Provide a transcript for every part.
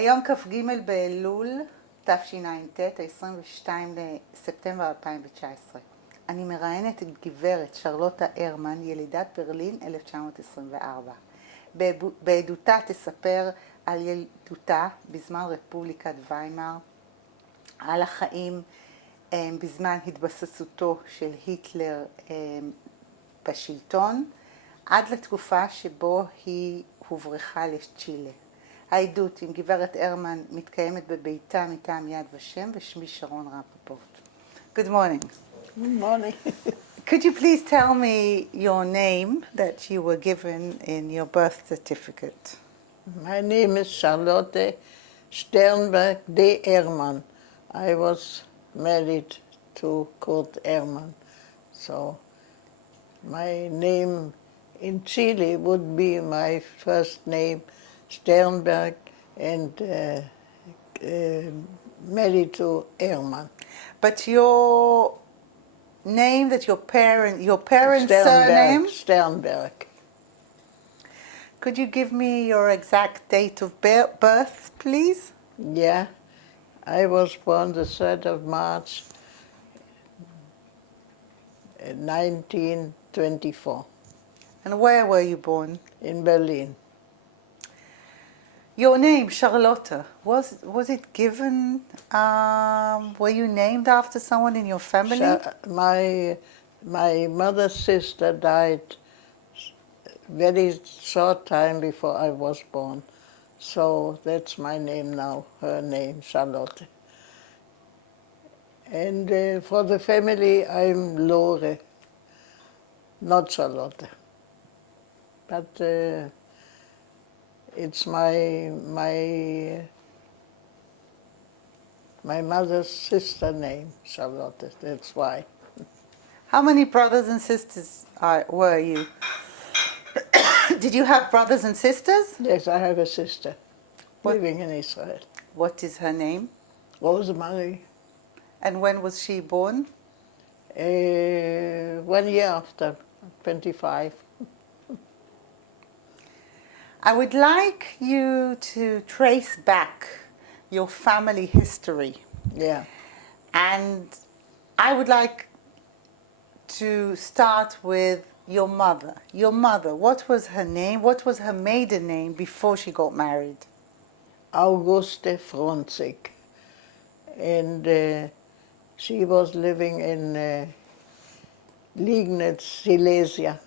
היום כ"ג באלול תשע"ט, 22 לספטמבר 2019. אני מראיינת את גברת שרלוטה הרמן, ילידת ברלין 1924. בעדותה תספר על ילדותה בזמן רפובליקת ויימאר, על החיים בזמן התבססותו של היטלר בשלטון, עד לתקופה שבו היא הוברחה לצ'ילה. העדות עם גברת הרמן מתקיימת בביתה מטעם יד ושם, ושמי שרון רפפורט. Good morning. Good morning. Could you please tell me your name that you were given in your birth certificate? My name is Charlotte Sternberg de Ermann. I was married to Kurt Ermann. So my name in Chile would be my first name, Sternberg, and married to Ermann. But your name that your parents' surname? Sternberg. Could you give me your exact date of birth, please? Yeah, I was born the 3rd of March, 1924, And where were you born? in Berlin. Your name, Charlotte, was it given, were you named after someone in your family? My mother's sister died very short time before I was born. So that's my name now, her name, Charlotte. And for the family, I'm Lore, not Charlotte. But it's my mother's sister name, Charlotte, that's why. How many brothers and sisters were you? Did you have brothers and sisters? Yes, I have a sister What? living in Israel. What is her name? Rosemary. And when was she born? 1 year after, 25. I would like you to trace back your family history. Yeah. And I would like to start with your mother. Your mother, what was her name? What was her maiden name before she got married? Auguste Fronzig. And she was living in Liegnitz, Silesia.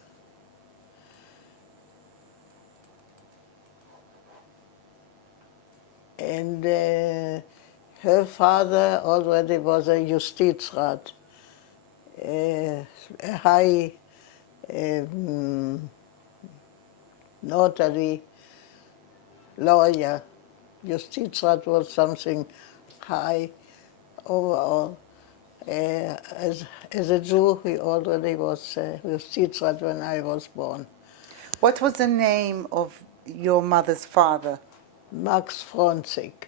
And her father already was a Justizrat, a high notary, lawyer. Justizrat was something high overall. As a Jew, he already was Justizrat when I was born. What was the name of your mother's father? Max Fronzig.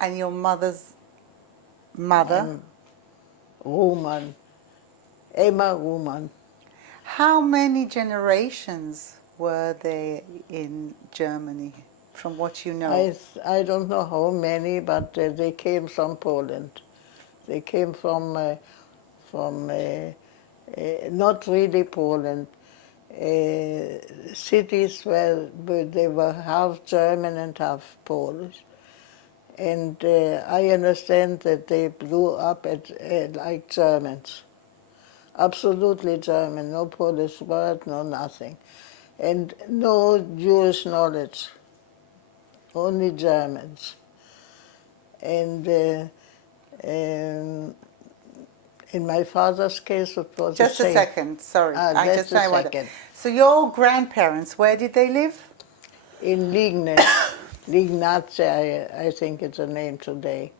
And your mother's mother? Ruhmann. Emma Ruhmann. How many generations were there in Germany, from what you know? I don't know how many, but they came from Poland. They came from not really Poland, cities where they were half German and half Polish. And I understand that they grew up like Germans. Absolutely German, no Polish word, no nothing. And no Jewish knowledge, only Germans. And in my father's case, it was Just a second, sorry. Just a second. So your grandparents, where did they live? In Liegnitz. Liegnitz, I think it's a name today.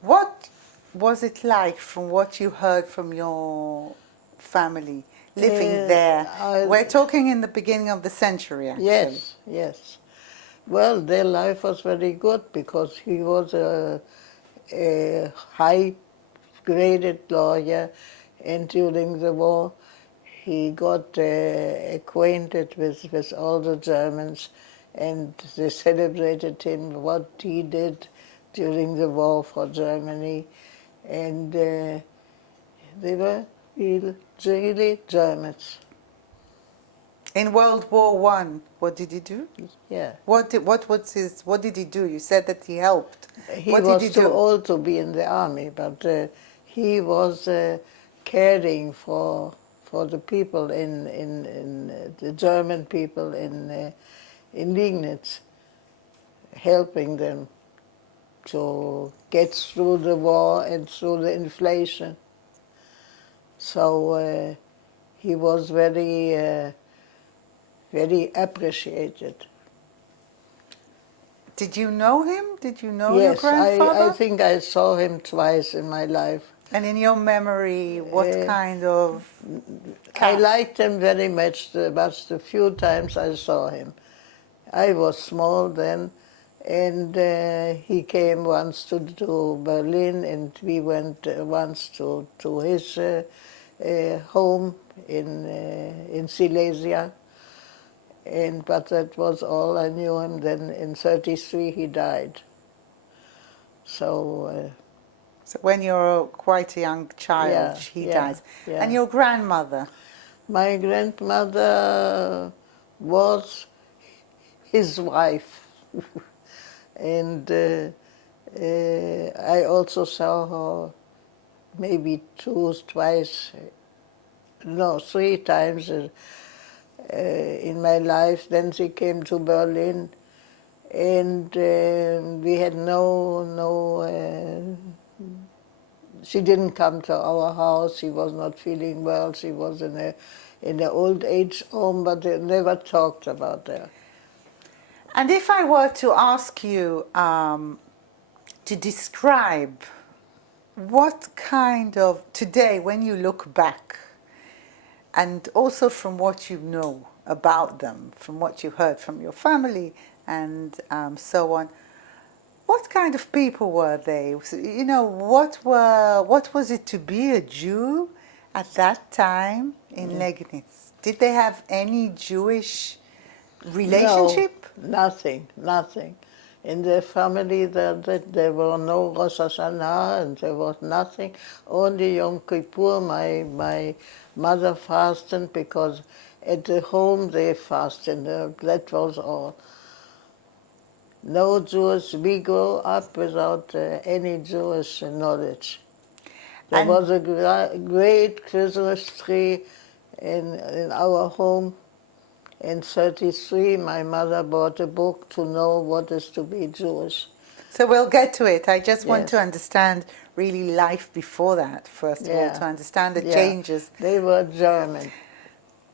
What was it like from what you heard from your family living there? We're talking in the begining of the century, actually. Yes, yes. Well, their life was very good because he was a high-graded lawyer, and during the war he got acquainted with all the Germans and they celebrated him, what he did during the war for Germany, and they were really Germans. In World War One, what did he do? Yeah. What did he do? You said that he helped. He What did he was too do? old to be in the army, but he was caring for the people in the German people in Liegnitz, helping them to get through the war and through the inflation. So he was very appreciated. Did you know him? Did you know your Yes, grandfather? I think I saw him twice in my life. And in your memory, what kind of I cat? liked him very much, but the few times I saw him. I was small then, and he came once to Berlin, and we went once to his home in Silesia. But that was all I knew him. Then in '33 he died. So So when you're quite a young child, he dies. yeah. And your grandmother? My grandmother was his wife, and I also saw her maybe three times in my life. Then she came to Berlin, and we had she didn't come to our house. She was not feeling well. She was in an old age home, but they never talked about her. And if I were to ask you to describe what kind of, today when you look back, and also from what you know about them, from what you heard from your family and so on, what kind of people were they? You know, what was it to be a Jew at that time in Liegnitz? Did they have any Jewish No, relationship? nothing. In their family, there were no Rosh Hashanah, and there was nothing. Only Yom Kippur, my mother fasted, because at the home they fasted. That was all. No Jewish. We grew up without any Jewish knowledge. There And was a great Christmas tree in our home. In '33, my mother bought a book to know what is to be Jewish. so we'll get to it. I just want to Yes. understand really life before that, first of all, to Yeah. understand the Yeah. changes. They were German.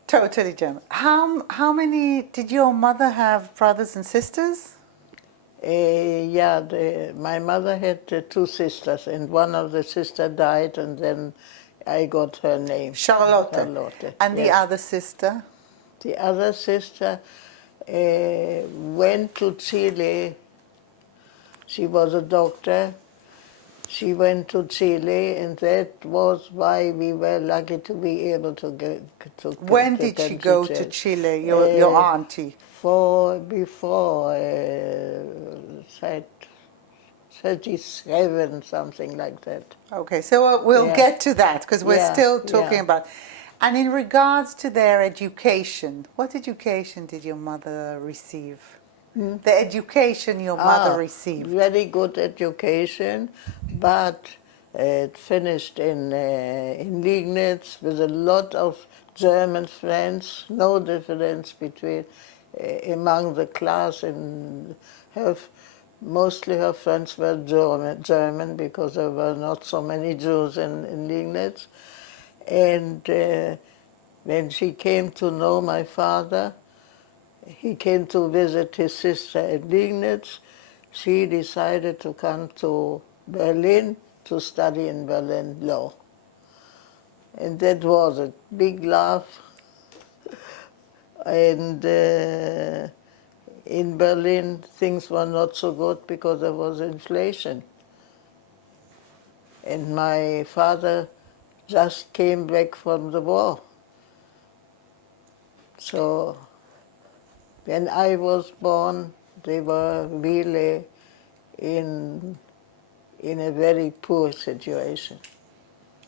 Totally German. How many did your mother have, brothers and sisters? Yeah, my mother had two sisters, and one of the sisters died, and then I got her name. Charlotte. Charlotte. And the Yes. other sister? The other sister went to Chile. She was a doctor. She went to Chile, and that was why we were lucky to be able to get When did she go to Chile, your auntie? Before 37, something like that. Okay, so we'll Yeah. get to that because we're Yeah, still talking yeah. about. And in regards to their education, what education did your mother receive? The education your mother received. Very good education, but it finished in Liegnitz with a lot of German friends, no difference between among the class, and mostly her friends were German because there were not so many Jews in Liegnitz. And when she came to know my father, he came to visit his sister in Liegnitz. She decided to come to Berlin to study in Berlin law. And that was a big laugh. And in Berlin, things were not so good because there was inflation. And my father just came back from the war. So When I was born, they were really in a very poor situation.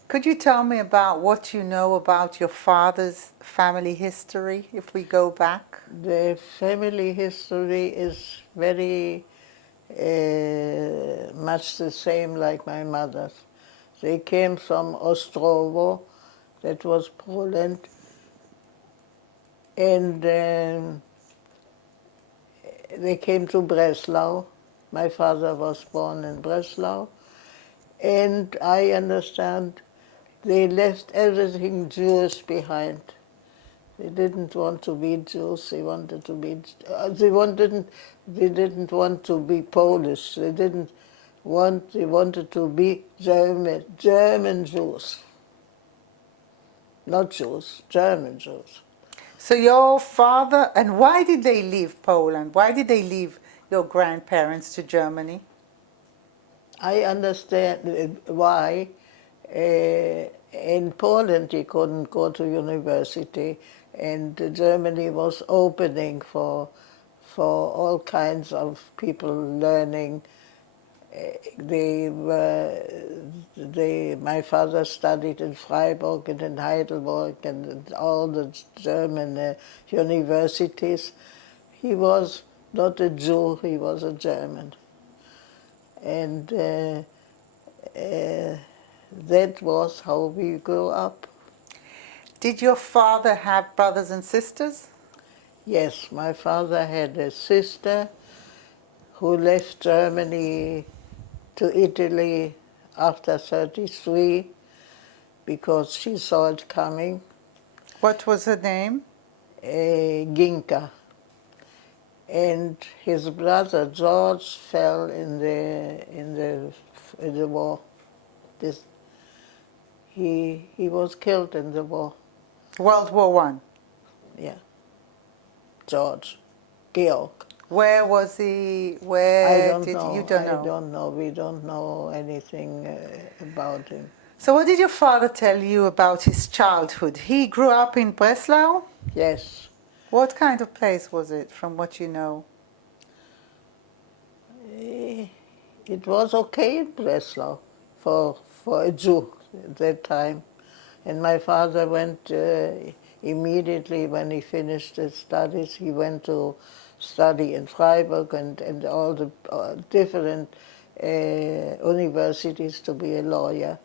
Could you tell me about what you know about your father's family history, if we go back? The family history is very much the same like my mother's. They came from Ostrowo, that was Poland, and they came to Breslau. My father was born in Breslau, and I understand they left everything Jewish behind. They didn't want to be Jews. They wanted to be. They didn't want to be Polish. They didn't want. They wanted to be German Jews, not Jews, German Jews. So your father, and why did they leave Poland? Why did they leave your grandparents to Germany? I understand why. In Poland, he couldn't go to university, and Germany was opening for all kinds of people learning. My father studied in Freiburg and in Heidelberg and in all the German universities. He was not a Jew, he was a German. And that was how we grew up. Did your father have brothers and sisters? Yes, my father had a sister who left Germany to Italy after 1933 because she saw it coming. What was her name? Ginka. And his brother George fell in the war. He was killed in the war. World War One. Yeah, George, Georg. Where was he? I Where don't did know. you don't I know? don't know. We don't know anything about him. So what did your father tell you about his childhood? He grew up in Breslau? Yes. What kind of place was it, from what you know? It was okay in Breslau for a Jew at that time. And my father went immediately when he finished his studies, he went to study in Freiburg and all the different universities to be a lawyer.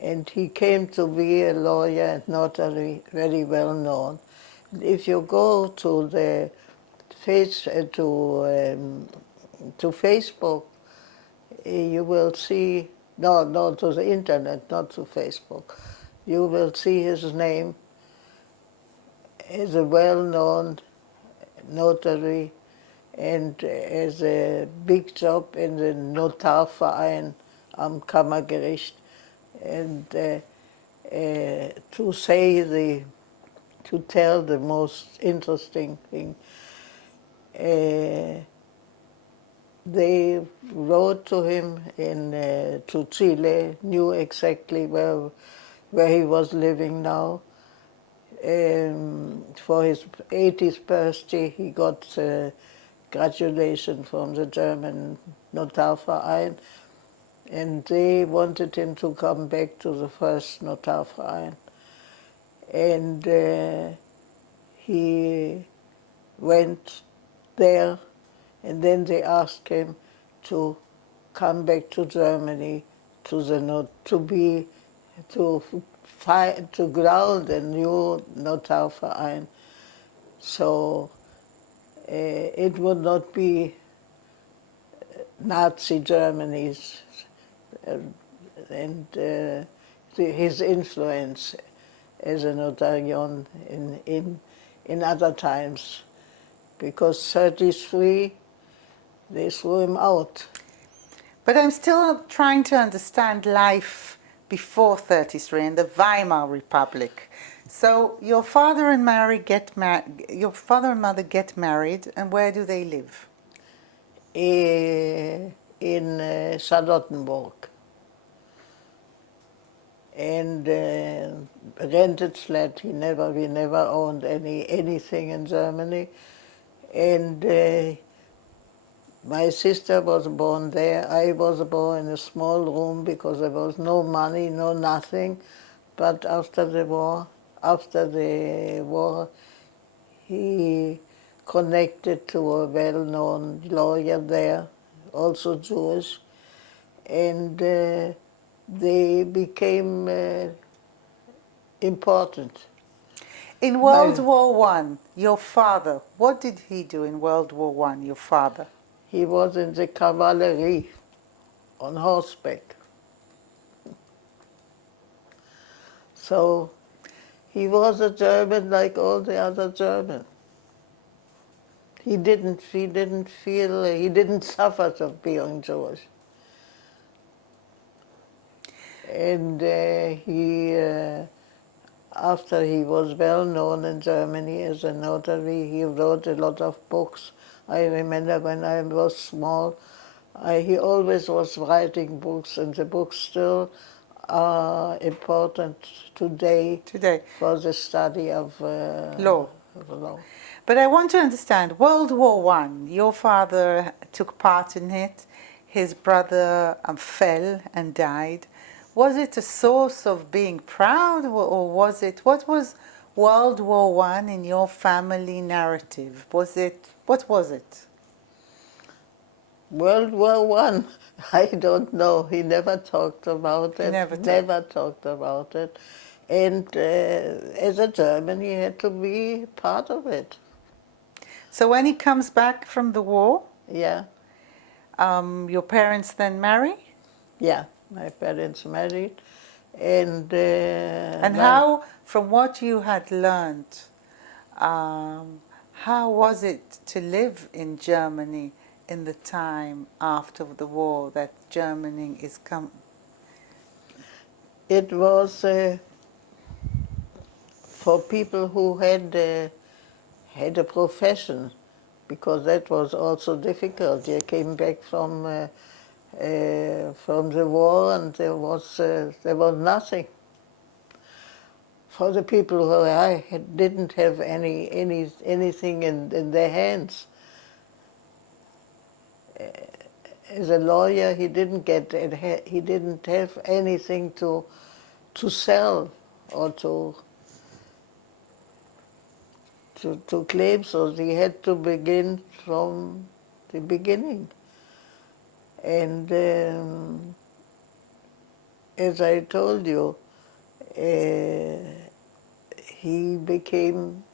And he came to be a lawyer and notary, very well known. If you go to the to Facebook, you will see, no, to the internet, not to Facebook, you will see his name as a well-known notary and as a big job in the Notarverein am Kammergericht. And to tell the most interesting thing, they wrote to him to Chile, knew exactly where he was living now. For his 80th birthday, he got gratulation from the German Notarverein, and they wanted him to come back to the first Notarverein. And he went there, and then they asked him to come back to Germany to ground a new Notarverein. So it would not be Nazi Germany's and his influence as a notarion in other times, because 1933 they threw him out. But I'm still trying to understand life before 1933 in the Weimar Republic. So your father and mother get married, and where do they live? In Charlottenburg. And rented flat. We never owned anything in Germany. And my sister was born there. I was born in a small room because there was no money, no nothing. But after the war, he connected to a well-known lawyer there, also Jewish, and they became important. In World War One, your father, what did he do in World War One, your father? He was in the cavalry on horseback. So he was a German like all the other Germans. He didn't suffer from being Jewish. And after he was well known in Germany as a notary, he wrote a lot of books. I remember when I was small, he always was writing books, and the books still are important today for the study of law. law. But I want to understand, World War One, your father took part in it, his brother fell and died. Was it a source of being proud, or was it, what was World War One in your family narrative? What was it? World War One, I don't know. He never talked about it. Never talked about it. And as a German, he had to be part of it. So when he comes back from the war, yeah, your parents then marry? Yeah, my parents married, and how, from what you had learned, how was it to live in Germany in the time after the war that Germany is come? It was for people who had a profession, because that was also difficult. They came back from the war, and there was nothing. For the people who didn't have anything in their hands. As a lawyer, he didn't have anything to sell or to claim, so he had to begin from the beginning. And as I told you, he became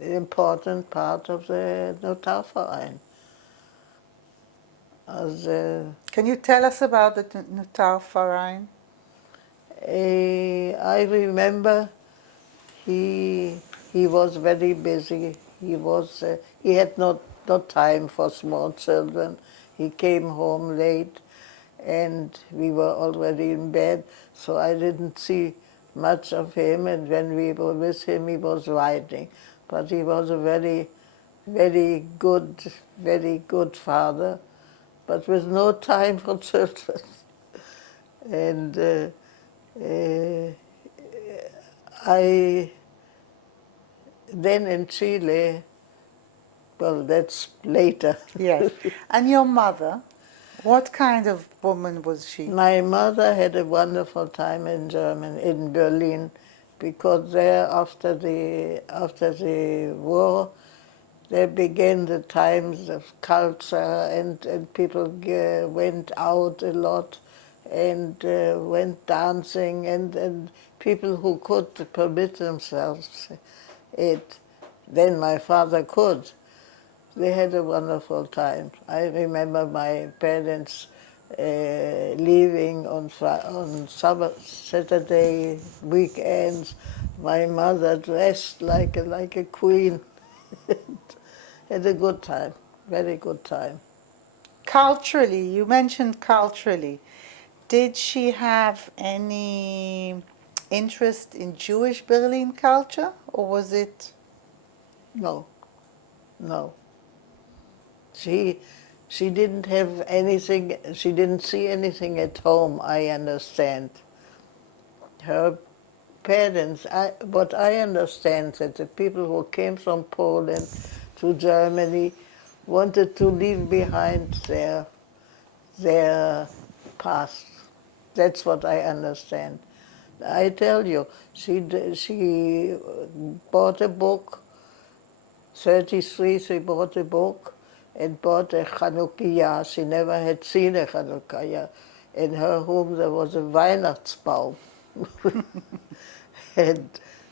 an important part of the Notarverein. Can you tell us about the Notarverein? I remember he was very busy. He had no time for small children. He came home late, and we were already in bed, so I didn't see much of him. And when we were with him, he was writing. But he was a very, very good father, but with no time for children. And then in Chile, well, that's later. Yes. And your mother, what kind of woman was she? My mother had a wonderful time in Germany, in Berlin, because there, after the war, there began the times of culture, and people went out a lot and went dancing, and people who could permit themselves it. Then my father could. They had a wonderful time. I remember my parents leaving on Saturday weekends. My mother dressed like a queen. Had a good time, very good time. Culturally, you mentioned culturally. Did she have any interest in Jewish Berlin culture, or was it? No. She didn't have anything, she didn't see anything at home, I understand. Her parents, what I understand, that the people who came from Poland to Germany, wanted to leave behind their past. That's what I understand. I tell you, she bought a book, 33, she bought a book and bought a Chanukiah. She never had seen a Chanukiah. In her home there was a Weihnachtsbaum. And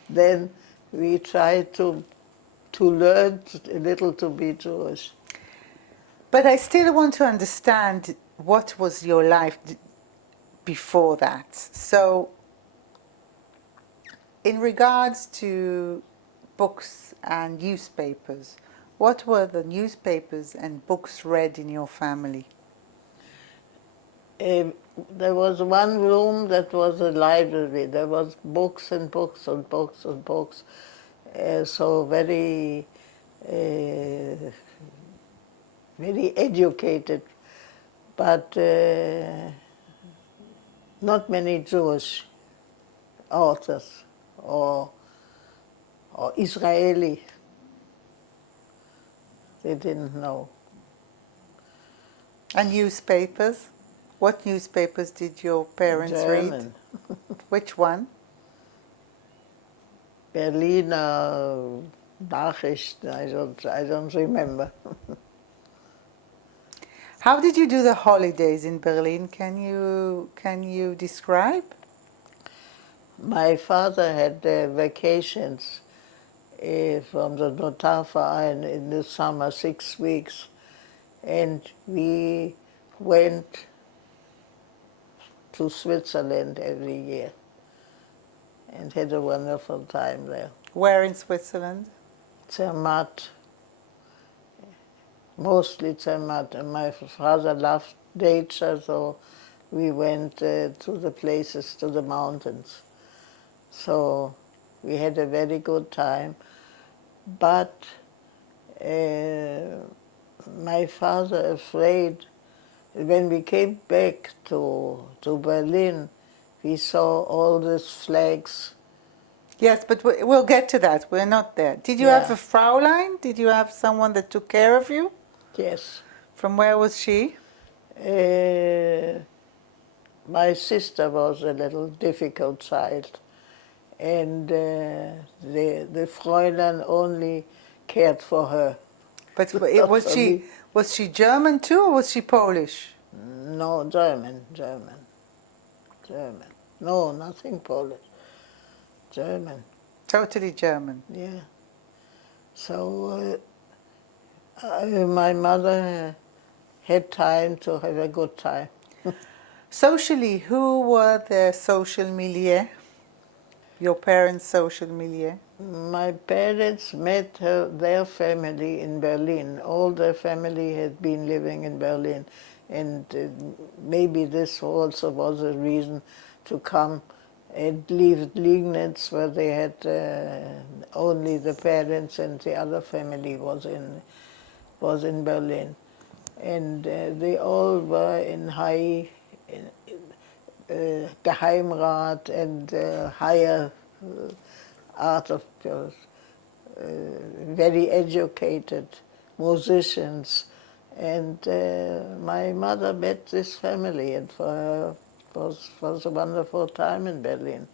then we tried to learn a little to be Jewish. But I still want to understand what was your life before that. So, in regards to books and newspapers, what were the newspapers and books read in your family? There was one room that was a library. There was books and books and books and books. So very educated, but not many Jewish authors or Israeli. They didn't know. And newspapers? What newspapers did your parents German. read? Which one? Berliner Nachrichten, I don't remember. How did you do the holidays in Berlin? Can you describe? My father had vacations from the Notarverein in the summer, 6 weeks, and we went to Switzerland every year and had a wonderful time there. Where in Switzerland? Zermatt, mostly Zermatt. And my father loved nature, so we went to the places, to the mountains. So we had a very good time. But my father afraid, when we came back to Berlin, we saw all these flags. Yes, but we'll get to that. We're not there. Did you have a Fraulein? Did you have someone that took care of you? Yes. From where was she? My sister was a little difficult child, and the Fräulein only cared for her. But was she German too, or was she Polish? No, German. No, nothing Polish. German. Totally German. Yeah. So my mother had time to have a good time. Socially, who were the social milieu? Your parents' social milieu? My parents met their family in Berlin. All their family had been living in Berlin. And maybe this also was a reason to come and leave Liegnitz, where they had only the parents, and the other family was in Berlin. And they all were in high Geheimrat and higher art of very educated musicians. And my mother met this family, and for her was a wonderful time in Berlin.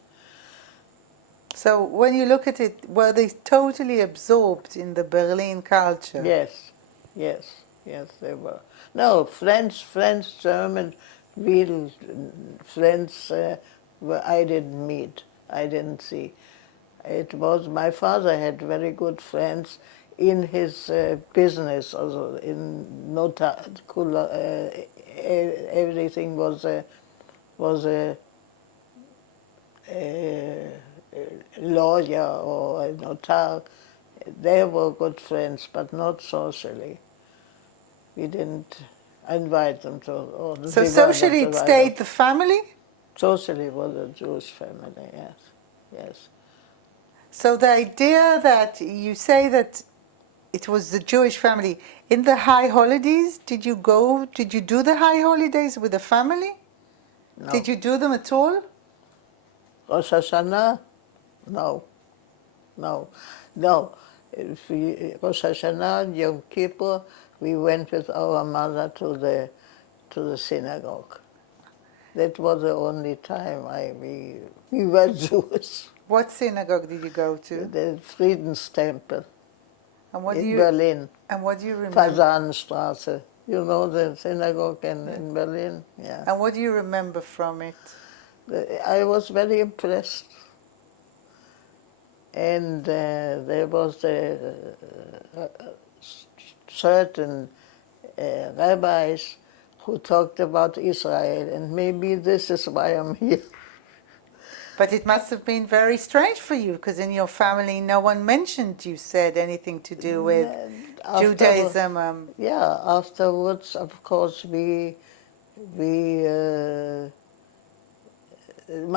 So when you look at it, were they totally absorbed in the Berlin culture? Yes, they were. No, French, German, real friends I didn't meet, I didn't see. It was, my father had very good friends in his business, also in everything was a lawyer or a notar. They were good friends, but not socially. We didn't invite them to. Or So socially it stayed the family? Socially was a Jewish family, yes. So the idea that you say that it was the Jewish family, in the high holidays, did you do the high holidays with the family? No. Did you do them at all? Rosh Hashanah? No. Rosh Hashanah, Yom Kippur, we went with our mother to the synagogue. That was the only time we were Jewish. What synagogue did you go to? The Friedenstemple And in Berlin, and what do you remember? Fasanenstraße. You know the synagogue in Berlin? Yeah. And what do you remember from it? I was very impressed. And there was a certain rabbis who talked about Israel, and maybe this is why I'm here. But it must have been very strange for you, because in your family no one mentioned you said anything to do with Judaism. Yeah, afterwards, of course, my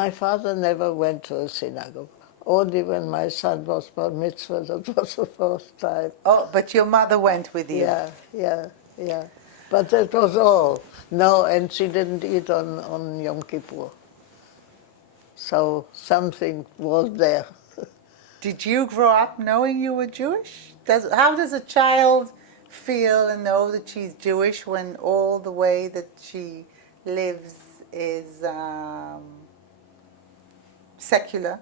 father never went to a synagogue. Only when my son was bar mitzvah, that was the first time. Oh, but your mother went with you. Yeah. But that was all. No, and she didn't eat on Yom Kippur. So something was there. Did you grow up knowing you were Jewish? How does a child feel and know that she's Jewish when all the way that she lives is secular?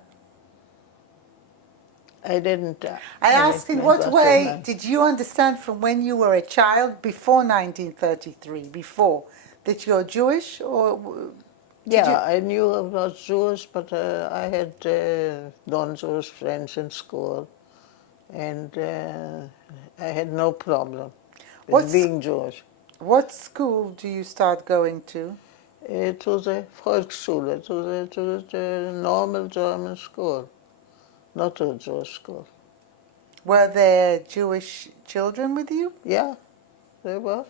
I didn't. I ask, in what way did you understand from when you were a child, before 1933, before, that you're Jewish? Or yeah, I knew I was Jewish, but I had non-Jewish friends in school, and I had no problem with being Jewish. What school do you start going to? To the Volksschule, to the normal German school, not to a Jewish school. Were there Jewish children with you? Yeah, there were.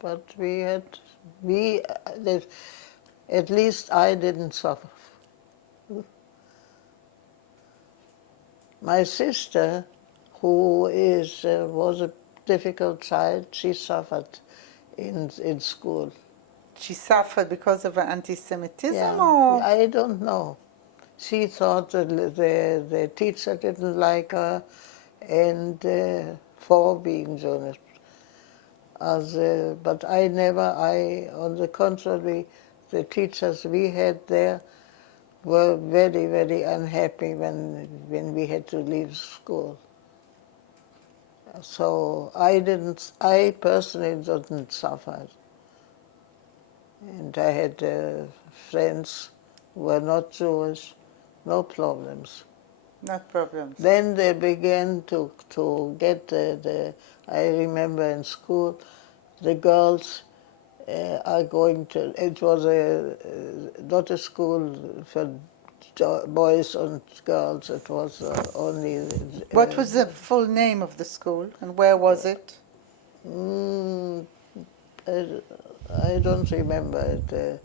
But at least I didn't suffer. My sister, who was a difficult child, she suffered in school. She suffered because of her anti-Semitism, Yeah, or? I don't know. She thought that the teacher didn't like her, and for being Jewish. But on the contrary, the teachers we had there were very, very unhappy when we had to leave school. So I personally didn't suffer. And I had friends who were not Jewish, no problems. Not problems. Then they began to get I remember in school, the girls are going to, it was not a school for boys and girls, it was only... What was the full name of the school, and where was it? I don't remember it.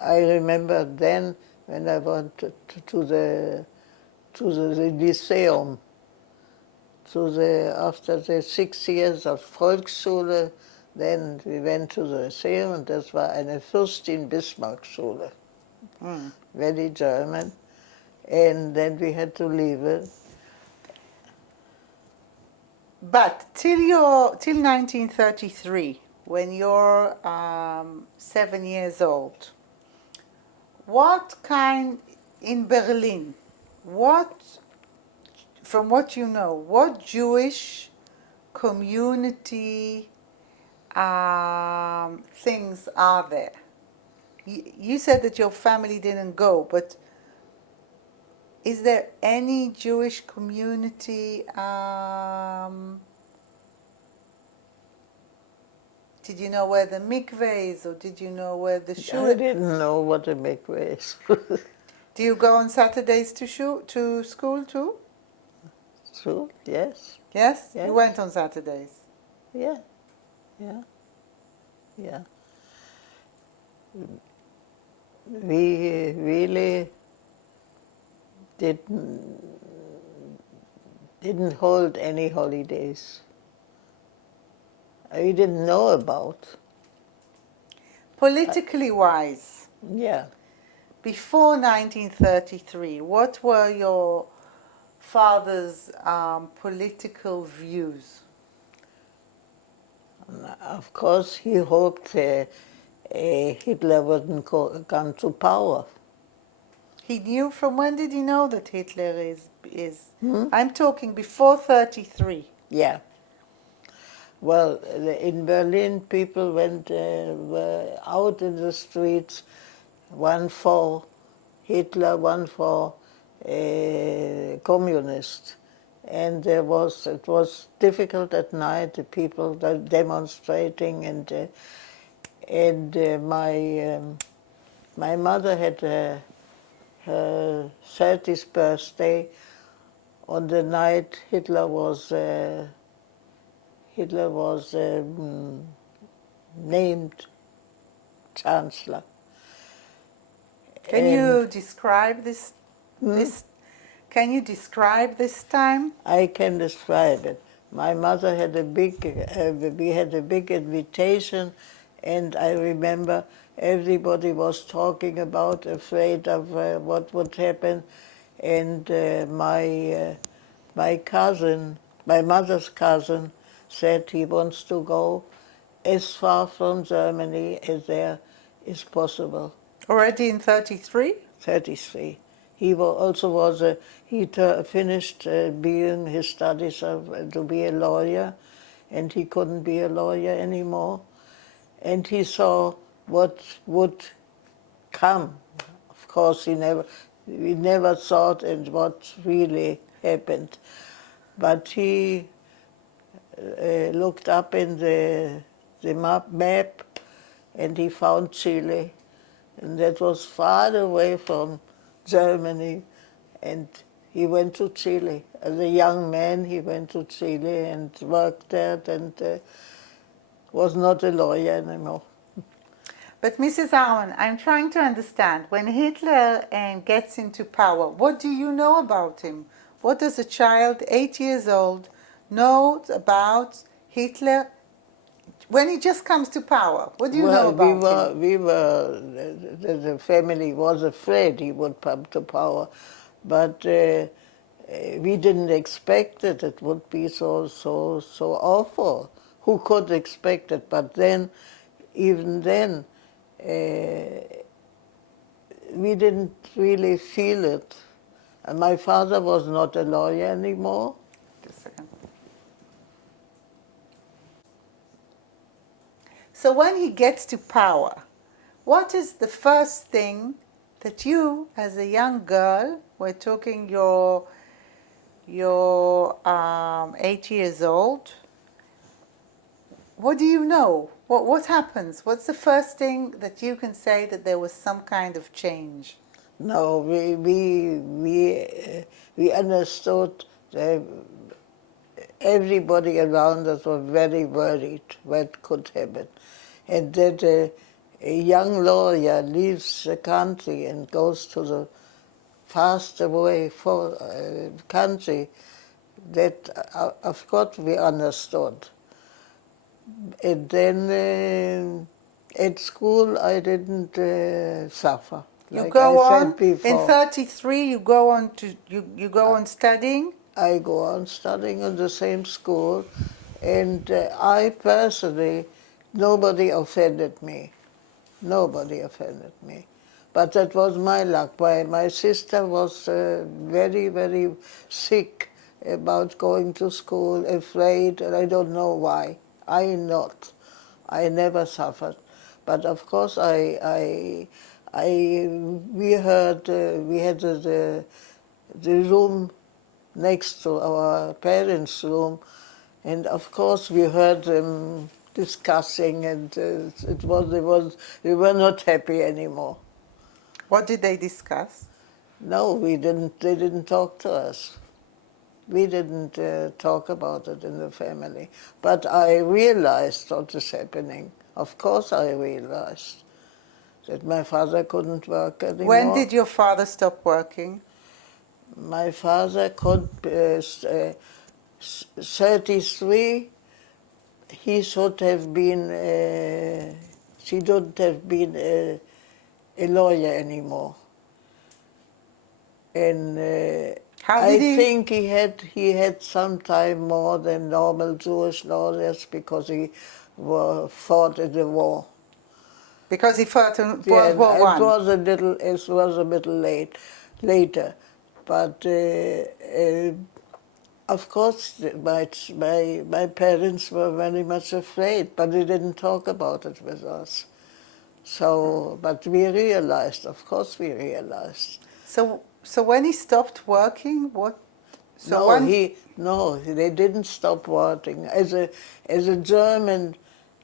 I remember then when I went to the Lyceum, after the 6 years of Volksschule, then we went to the Lyceum, and das war eine Fürstin-Bismarck-Schule, very German, and then we had to leave it. But till 1933, when you're 7 years old, in Berlin, from what you know, what Jewish community things are there? You said that your family didn't go, but is there any Jewish community? Did you know where the mikveh is, or did you know where the shul? I didn't know what a mikveh is. Do you go on Saturdays to school too? True, yes. Yes? You went on Saturdays? Yeah. We really didn't hold any holidays. We didn't know about. Politically wise, Yeah. before 1933, what were your father's political views? Of course, he hoped Hitler wouldn't come to power. He knew, from when did he know that Hitler is I'm talking before 33. Yeah. Well, in Berlin, people were out in the streets, one for Hitler, one for communist. And it was difficult at night, the people demonstrating, and my mother had her 30th birthday on the night Hitler was named chancellor. Can you describe this? Can you describe this time? I can describe it. My mother had we had a big invitation, and I remember everybody was talking about, afraid of what would happen, and my cousin, my mother's cousin, said he wants to go as far from Germany as there is possible. Already in 33? 33. He finished being his studies to be a lawyer, and he couldn't be a lawyer anymore. And he saw what would come. Of course, we never thought and what really happened. But he looked up in the map, and he found Chile. And that was far away from Germany, and he went to Chile. As a young man, he went to Chile and worked there, and was not a lawyer anymore. But Mrs. Ermann, I'm trying to understand, when Hitler gets into power, what do you know about him? What does a child, 8 years old, know about Hitler when he just comes to power? What do you know about him? The family was afraid he would come to power, but we didn't expect it. It would be so awful. Who could expect it? But then, even then, we didn't really feel it. And my father was not a lawyer anymore. Just a second. So when he gets to power, what is the first thing that you, as a young girl, we're talking you're 8 years old, what do you know? What happens? What's the first thing that you can say that there was some kind of change? No, we understood that everybody around us was very worried what could happen, and that a young lawyer leaves the country and goes to the fast away country, that of course we understood. And then at school I didn't suffer. You Like go I on said before. in 33. You go on to you go on studying. I go on studying in the same school, and I personally, nobody offended me. Nobody offended me. But that was my luck. My sister was very, very sick about going to school, afraid, and I don't know why. I not. I never suffered. But of course, we had the room next to our parents' room, and of course we heard them discussing, and we were not happy anymore. What did they discuss? No, we didn't. They didn't talk to us. We didn't talk about it in the family. But I realized what is happening. Of course, I realized that my father couldn't work anymore. When did your father stop working? My father could, 33, he should have been, she shouldn't have been a lawyer anymore. And How did I he? think he had some time more than normal Jewish lawyers because he fought in the war. Because he fought in Yeah, World War One. it was a little later, but of course my parents were very much afraid, but they didn't talk about it with us. So, but we realized, of course, we realized. So when he stopped working, what? So No, one. they didn't stop working. As a German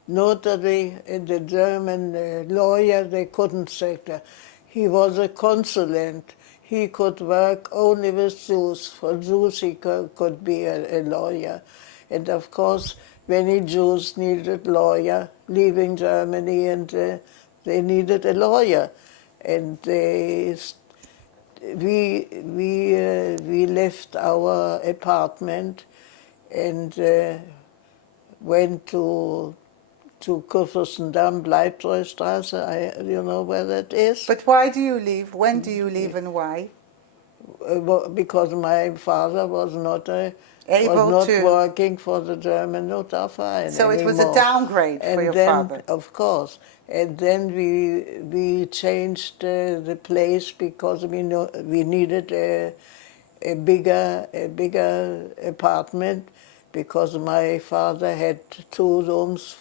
notary and a German lawyer, they couldn't say that. He was a consulate. He could work only with Jews. For Jews, he could be a lawyer. And of course, many Jews needed a lawyer leaving Germany, and they needed a lawyer. And we left our apartment and went to Kurfürstendamm, Bleibtreustraße. You know where that is? But why do you leave? When do you leave, and why? Because my father was not Able to. working for the German Notarverein So it was a anymore. downgrade for And your then, father. of course, and then we changed the place because we needed a bigger apartment because my father had 2 rooms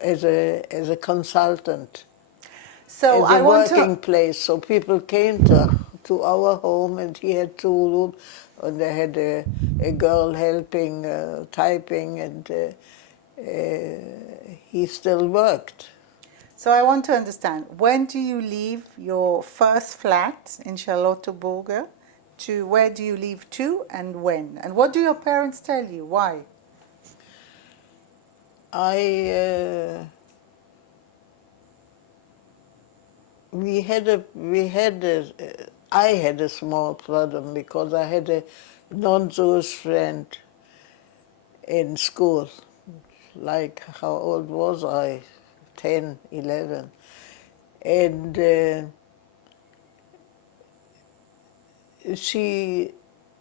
as a consultant, So as a I want working to. place. So people came to our home, and he had 2 rooms, and they had a girl helping typing, and he still worked. So I want to understand. When do you leave your first flat in Charlottenburg to where do you leave to, and when? And what do your parents tell you? Why? I I had a small problem because I had a non-Jewish friend in school. Like, how old was I? 10, 11. And she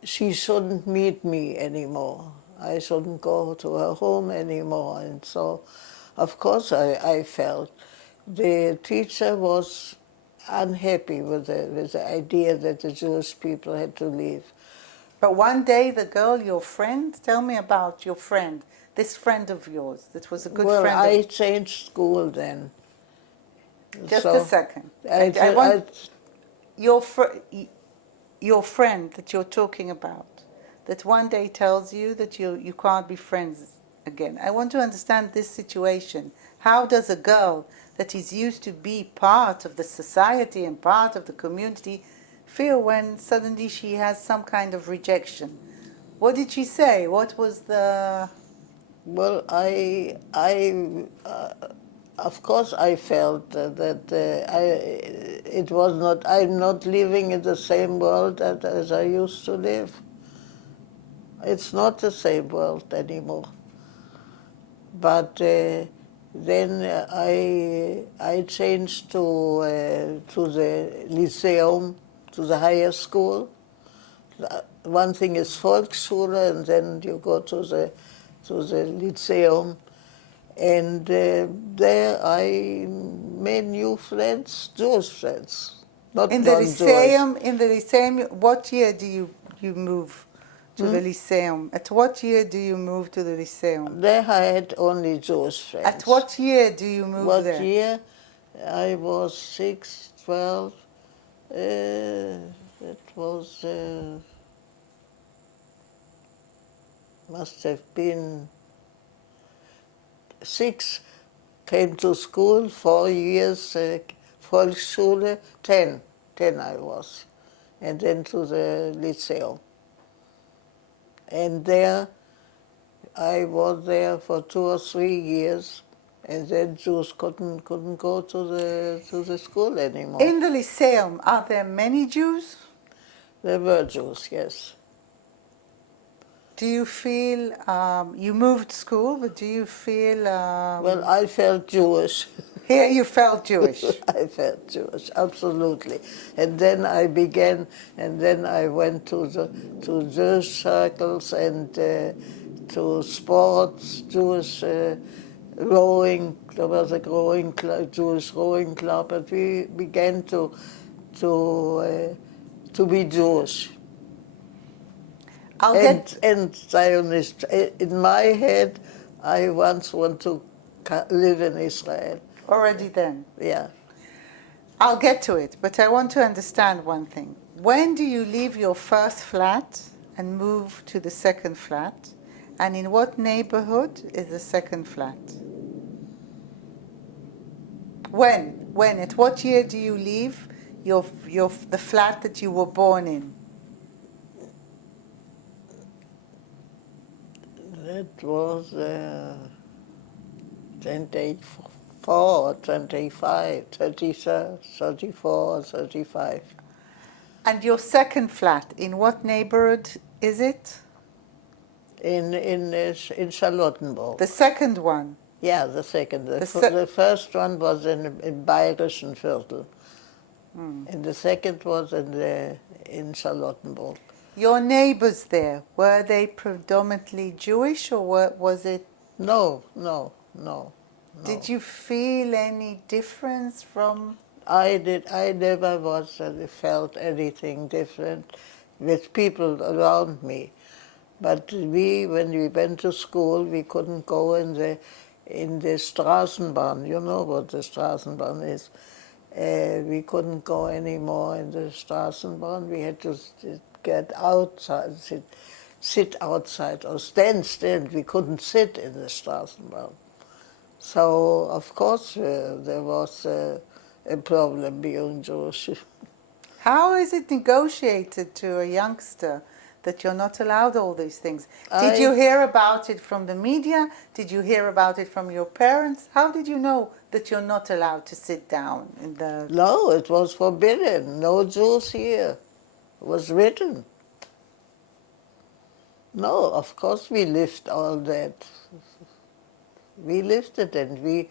shouldn't meet me anymore. I shouldn't go to her home anymore. And so, of course, I felt. The teacher was unhappy with the idea that the Jewish people had to leave. But one day the girl, your friend, tell me about your friend, this friend of yours that was a good Well, friend of. I changed school then. Just a So second. I want I your your friend that you're talking about, that one day tells you that you can't be friends again. I want to understand this situation. How does a girl that is used to be part of the society and part of the community feel when suddenly she has some kind of rejection? What did she say? What was the... Well, of course, I felt that it was not. I'm not living in the same world as I used to live. It's not the same world anymore. But then I changed to the Lyceum, to the higher school. One thing is Volksschule, and then you go to the Lyceum. And there I made new friends, Jewish friends, not non-Jewish. In the Lyceum, what year do you move to the Lyceum? At what year do you move to the Lyceum? There I had only Jewish At friends. what year do you move What there? year? I was 6, 12. It was, must have been 6. Came to school, 4 years, Volksschule, 10. 10 I was. And then to the Lyceum. And there, I was there for 2 or 3 years, and then Jews couldn't go to the school anymore. In the Lyceum, are there many Jews? There were Jews, yes. Do you feel, you moved school, but do you feel... Well, I felt Jewish. Here you felt Jewish. I felt Jewish, absolutely. And then I began, and then I went to Jewish circles and to sports, Jewish rowing. There was a Jewish rowing club, and we began to be Jewish I'll get and Zionist. In my head, I once want to live in Israel. already then. Yeah. I'll get to it, but I want to understand one thing. When do you leave your first flat and move to the second flat? And in what neighborhood is the second flat? When? When? At what year do you leave the flat that you were born in? That was 24, 25, 34, 35. And your second flat, in what neighborhood is it? In Charlottenburg. The second one. Yeah, the second. The se- first one was in Bayerischen Viertel. And the second was in Charlottenburg. Your neighbors there, were they predominantly Jewish or was it? No. Did you feel any difference from? I never felt anything different with people around me. But when we went to school, we couldn't go in the Straßenbahn. You know what the Straßenbahn is. We couldn't go anymore in the Straßenbahn. We had to get outside, sit outside or stand. We couldn't sit in the Straßenbahn. So, of course, there was a problem being Jewish. How is it negotiated to a youngster that you're not allowed all these things? Did you hear about it from the media? Did you hear about it from your parents? How did you know that you're not allowed to sit down in the... No, it was forbidden. No Jews here. It was written. No, of course we lived all that. We lived it, and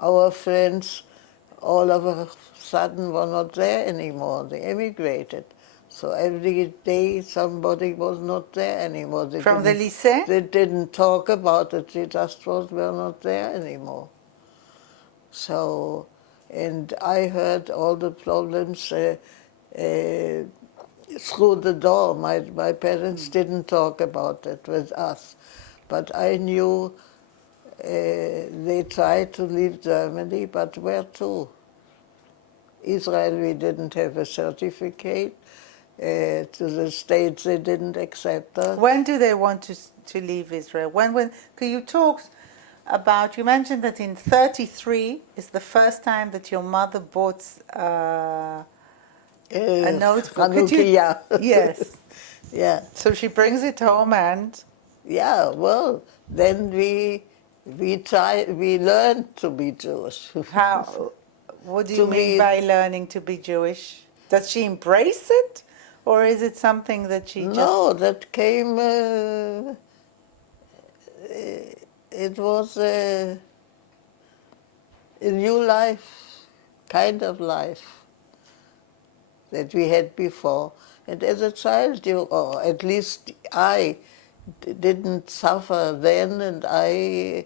our friends all of a sudden were not there anymore. They emigrated. So every day somebody was not there anymore. From the lycée? They didn't talk about it. They just were not there anymore. So, and I heard all the problems through the door. My parents didn't talk about it with us. But I knew they tried to leave Germany, but where to? Israel, we didn't have a certificate. To the States, they didn't accept us. When do they want to leave Israel? When? Could you talk about, you mentioned that in 1933 is the first time that your mother bought a notebook. Could you? Yes. Yeah. So she brings it home and? Yeah, well, then we learned to be Jewish. How? What do you mean by learning to be Jewish? Does she embrace it? Or is it something that she just... No, that came... it was a new life, kind of life that we had before. And as a child, or at least I didn't suffer then, and I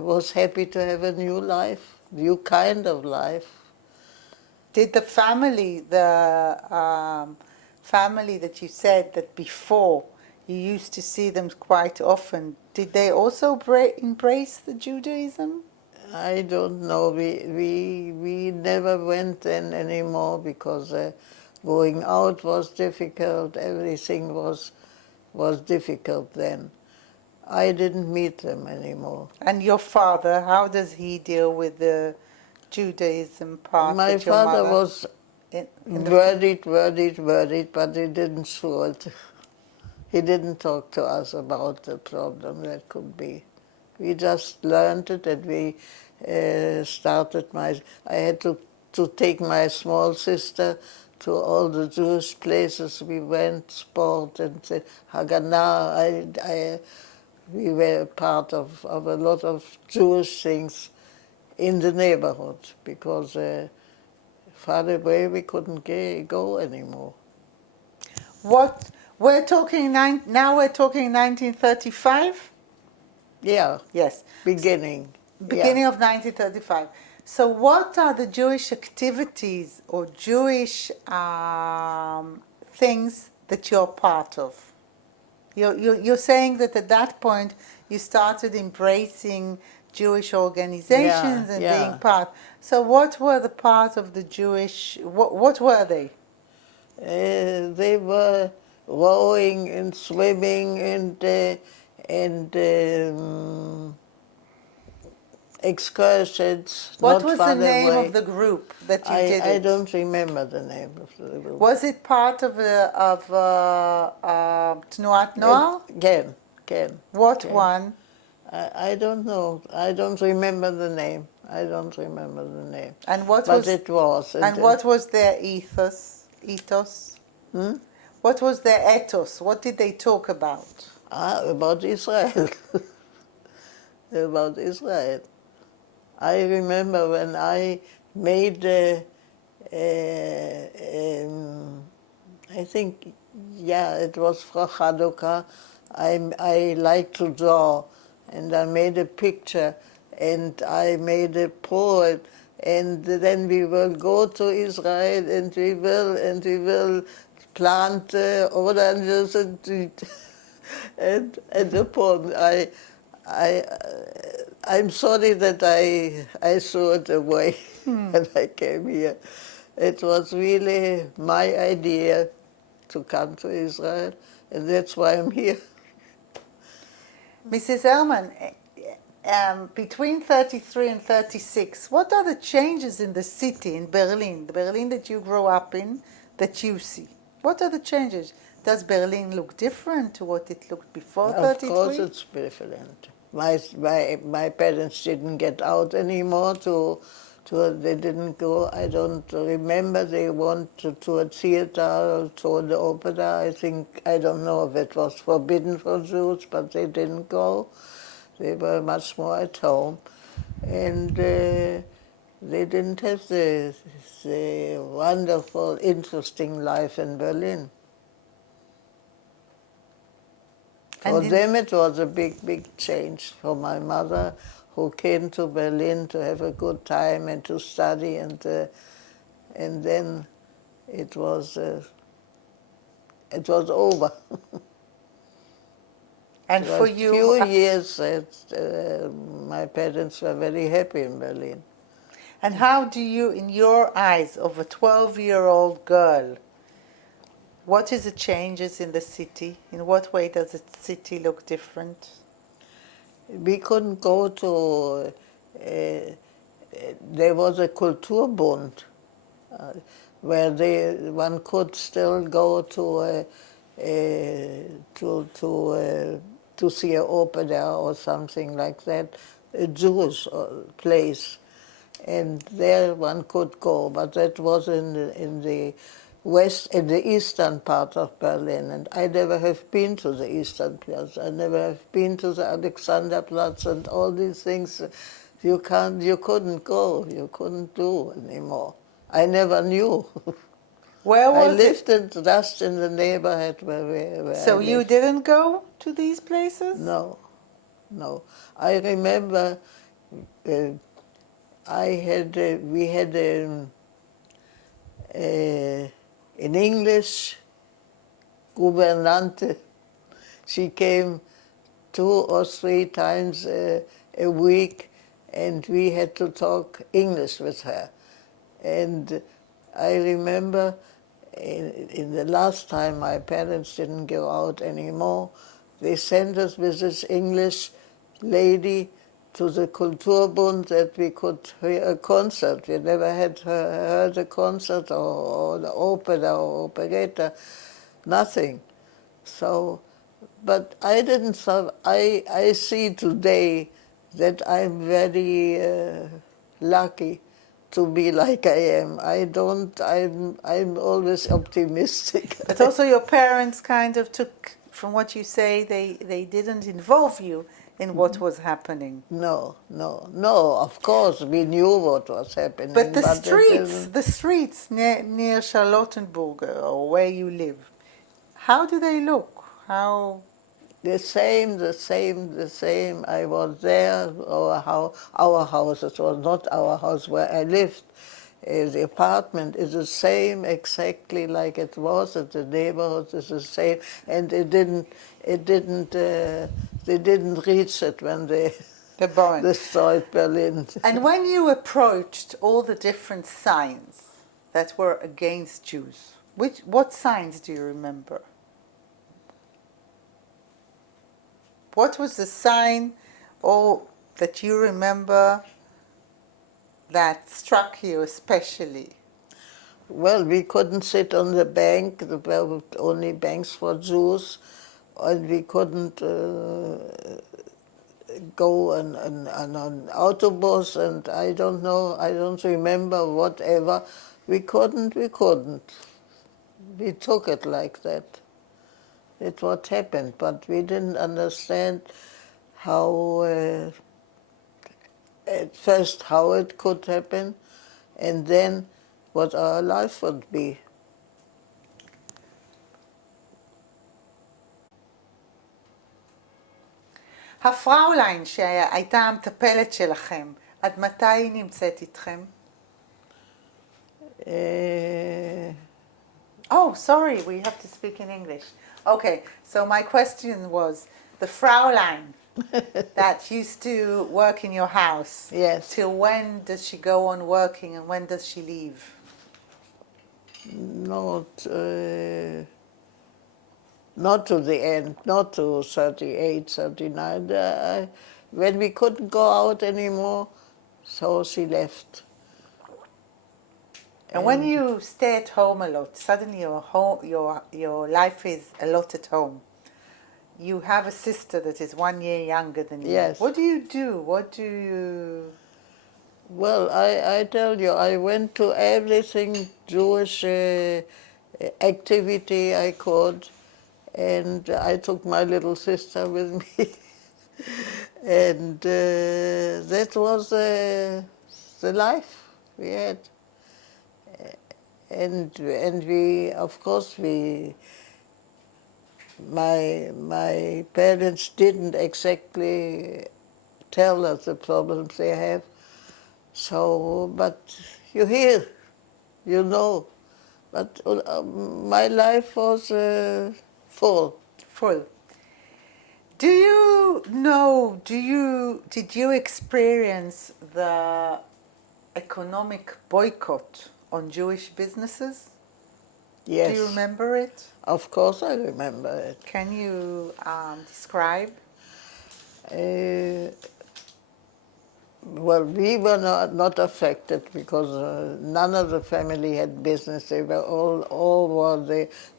was happy to have a new life, new kind of life. Did the family that you said that before you used to see them quite often, did they also embrace the Judaism? I don't know. We never went then anymore because going out was difficult. Everything was difficult then. I didn't meet them anymore. And your father, how does he deal with the Judaism part? My father was worried, but he didn't show it. He didn't talk to us about the problem that could be. We just learned it, and we started I had to take my small sister to all the Jewish places we went, sport and Haganah. We were part of a lot of Jewish things in the neighborhood, because far away we couldn't go anymore. What we're talking now? We're talking 1935. Yeah, Yes, beginning. beginning of 1935. So, what are the Jewish activities or Jewish things that you're part of? You're saying that at that point you started embracing Jewish organizations and being Yeah. part. So, what were the part of the Jewish? What were they? They were rowing and swimming and excursions What not was the far name of away. the group that you did I it? don't remember the name of the group. Was it part of Tnuat Noah? Ken. What one? I don't know. I don't remember the name. I don't remember the name. And what But was it was. and what was their ethos? Ethos? Hmm? What was their ethos? What did they talk about? About Israel. About Israel. I remember when I made, I think, yeah, it was for Hanukkah. I like to draw, and I made a picture, and I made a poem, and then we will go to Israel, and we will plant oranges and and the poem. I, I'm sorry that I threw it away when I came here. It was really my idea to come to Israel, and that's why I'm here. Mrs. Ermann, between 33 and 36, what are the changes in the city, in Berlin, the Berlin that you grew up in, that you see? What are the changes? Does Berlin look different to what it looked before Of course 33? it's different. My parents didn't get out anymore they didn't go. I don't remember they went to a theater or to the opera. I don't know if it was forbidden for Jews, but they didn't go. They were much more at home. And they didn't have the wonderful, interesting life in Berlin. For them it was a big change. For my mother, who came to Berlin to have a good time and to study, and then it was over. And For for a you, few years, my parents were very happy in Berlin. and how do you, in your eyes of a 12-year-old girl, what is the changes in the city? In what way does the city look different? We couldn't go to. There was a Kulturbund, where one could still go to see an opera or something like that, a Jewish place, and there one could go. But that was in the eastern part of Berlin, and I never have been to the eastern place. I never have been to the Alexanderplatz and all these things. You couldn't go, you couldn't do anymore. I never knew. Where I was it? lived just in the neighborhood where I So you lived. didn't go to these places? No, no. I remember we had an English gouvernante. She came 2 or 3 times a week, and we had to talk English with her. And I remember in the last time my parents didn't go out anymore, they sent us with this English lady to the Kulturbund that we could hear a concert. We never had heard a concert or the opera or operetta, nothing. So, but I didn't. I see today that I'm very lucky to be like I am. I don't. I'm always optimistic. But also your parents kind of took, from what you say, they didn't involve you in what was happening. No, no, no, of course we knew what was happening, But it didn't. the streets near Charlottenburg or where you live, how do they look? How? The same, the same, the same. I was there, our house, it was not our house where I lived. The apartment is the same exactly like it was, and the neighborhood is the same, and they didn't reach it when they The bomb. destroyed Berlin. And when you approached all the different signs that were against Jews, what signs do you remember? What was the sign that you remember that struck you especially? Well, we couldn't sit on the bank. There were only banks for Jews, and we couldn't go on an autobus, and I don't know, I don't remember whatever. We couldn't. We took it like that. It's what happened, but we didn't understand how, at first how it could happen, and then what our life would be. הפראוליין שהייתה המטפלת שלכם, עד מתי היא נמצאת איתכם? Oh, sorry, we have to speak in English. Okay, so my question was, the Fraulein that used to work in your house, Yes. till when does she go on working and when does she leave? Not to the end, not to 38, 39. When we couldn't go out anymore, so she left. And when you stay at home a lot, suddenly your life is a lot at home. You have a sister that is 1 year younger than you. Yes. What do you do? What do you... Well, I tell you, I went to everything Jewish activity I could, and I took my little sister with me. And that was the life we had. And we, of course, my parents didn't exactly tell us the problems they have. So, but you hear, you know. But my life was full. Full. Do you know, did you experience the economic boycott on Jewish businesses? Yes. Do you remember it? Of course I remember it. Can you describe? Well, we were not affected because none of the family had business. They were all were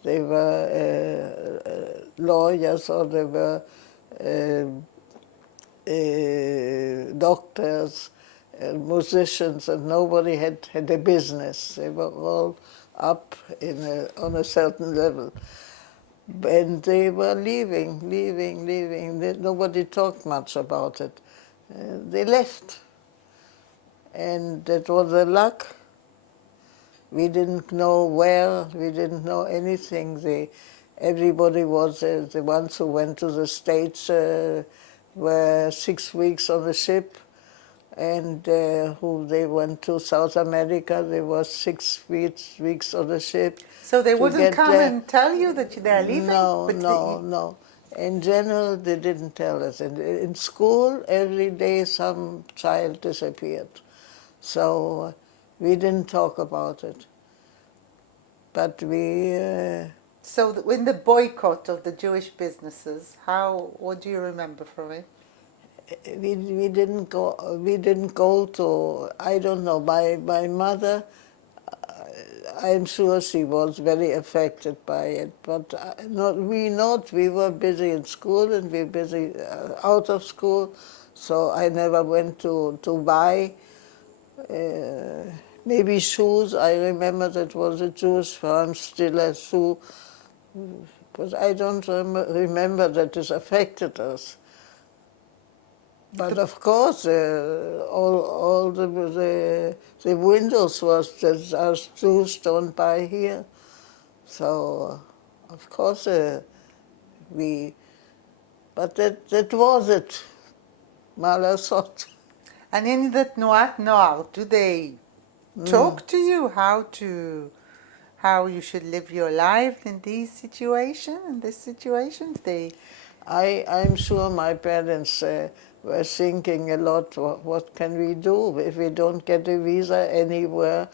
they were lawyers, or they were doctors, musicians, and nobody had a business. They were all up on a certain level. And they were leaving. Nobody talked much about it. They left. And that was a luck. We didn't know where, we didn't know anything. Everybody was, the ones who went to the States were 6 weeks on the ship, and who they went to South America, they were 6 weeks on the ship. So they wouldn't come and tell you that they're leaving? No. In general, they didn't tell us. And in school, every day some child disappeared. So we didn't talk about it. But we... So in the boycott of the Jewish businesses, what do you remember from it? We didn't go to, I don't know, my mother, I'm sure she was very affected by it, but we were busy in school, and we were busy out of school, so I never went to buy maybe shoes. I remember that was a Jewish farm, still a shoe, but I don't remember that this affected us. But of course, all the windows was just as Jews don't buy here. So, of course, but that was it. מה לעשות? And in the Tnuat Noar, do they talk to you how you should live your life in this situation? I'm sure my parents were thinking a lot, what can we do if we don't get a visa anywhere?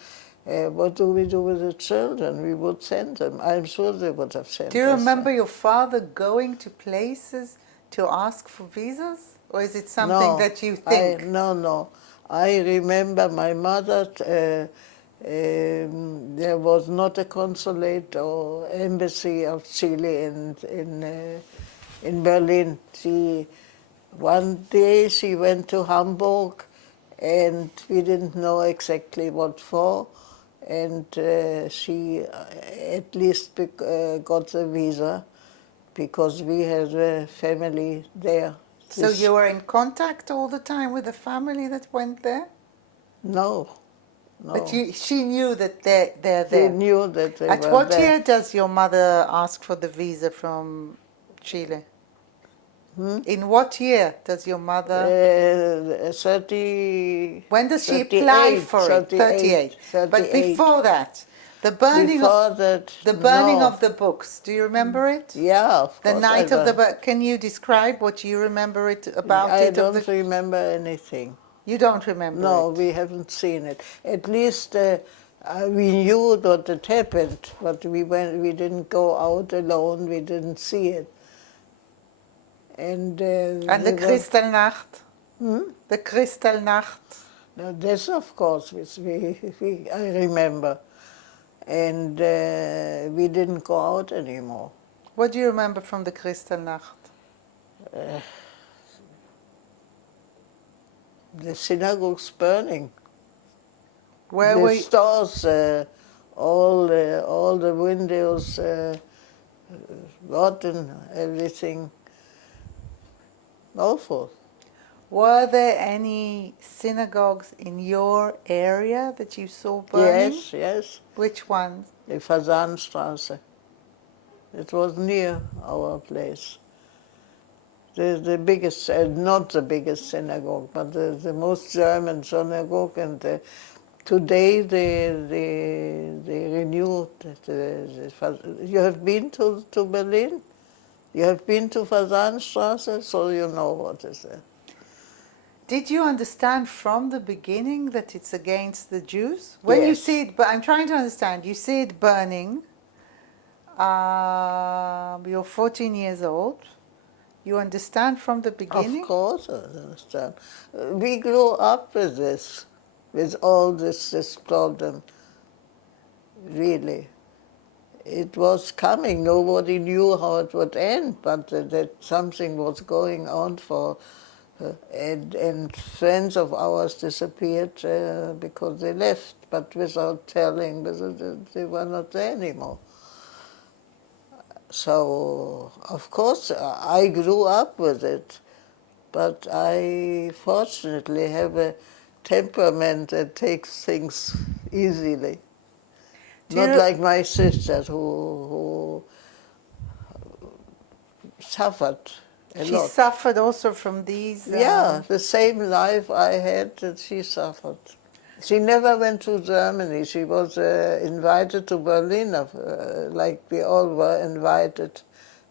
What do we do with the children? We would send them. I'm sure they would have sent us. Do you remember your father going to places to ask for visas? Or is it something that you think? No. I remember my mother, there was not a consulate or embassy of Chile in Berlin. One day she went to Hamburg and we didn't know exactly what for, and she at least got the visa because we had a family there. So you were in contact all the time with the family that went there? No. But she knew that they're there. She knew that they were there. At what year does your mother ask for the visa from Chile? In what year does your mother... 30... When does she apply for it? 38. But before that, the burning of the books, do you remember it? Yeah, of course. The night of the book. Can you describe what you remember about it? I don't remember anything. You don't remember it? No, we haven't seen it. At least we knew that it happened, but we didn't go out alone, we didn't see it. And the Kristallnacht? The Kristallnacht? This, of course, I remember. And we didn't go out anymore. What do you remember from the Kristallnacht? The synagogues burning. Where the stores, all the windows rotten, everything. Awful. Were there any synagogues in your area that you saw burning? Yes. Which ones? The Fasanstraße. It was near our place. The biggest, not the biggest synagogue, but the most German synagogue, and today they renewed. You have been to Berlin? You have been to Fasanstraße, so you know what is there. Did you understand from the beginning that it's against the Jews? When you see it, but I'm trying to understand, you see it burning, you're 14 years old, you understand from the beginning? Of course I understand. We grew up with this, with all this problem, really. It was coming, nobody knew how it would end, but that something was going on for, and friends of ours disappeared because they left, but without telling, they were not there anymore. So, of course, I grew up with it, but I fortunately have a temperament that takes things easily. Not like my sisters who suffered a lot. She suffered also from these... Yeah, the same life I had that she suffered. She never went to Germany. She was invited to Berlin, like we all were invited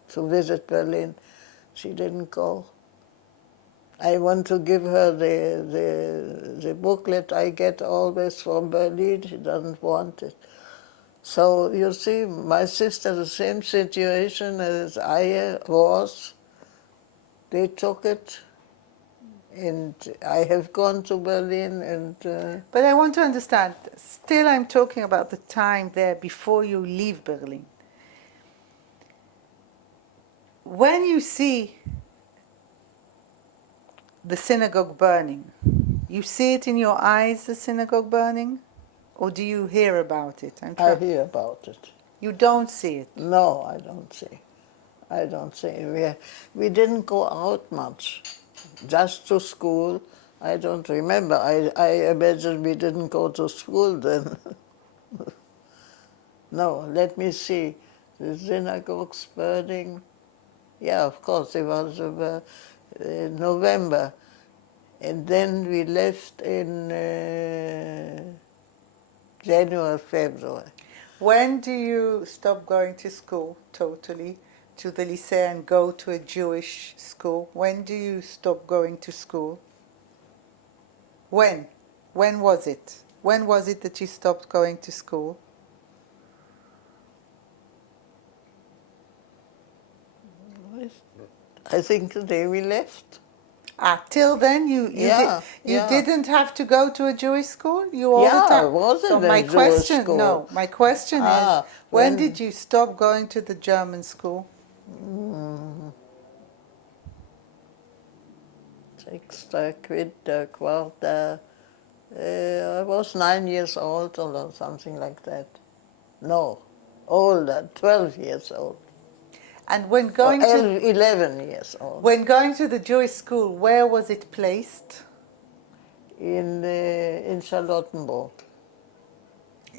to visit Berlin. She didn't go. I want to give her the booklet I get always from Berlin. She doesn't want it. So, you see, my sister, the same situation as I was. They took it, and I have gone to Berlin and... But I want to understand, still I'm talking about the time there before you leave Berlin. When you see the synagogue burning, you see it in your eyes, the synagogue burning? Or do you hear about it? I hear about it. You don't see it? No, I don't see. I don't see. We didn't go out much. just to school, I don't remember. I imagine we didn't go to school then. No, let me see. The synagogues burning. Yeah, of course, it was November. And then we left in January, February. When do you stop going to school totally, to the lycée, and go to a Jewish school? When do you stop going to school? When? When was it? When was it that you stopped going to school? I think the day we left. Ah, till then you didn't have to go to a Jewish school? You all the time? I was So in my a Jewish question, school. no, my question is, when when did you stop going to the German school? Sexta, quinta, quarta. I was 9 years old or something like that. No, older, 12 years old. And when Or going to 11 years old. when going to the Jewish school, where was it placed? In Charlottenburg.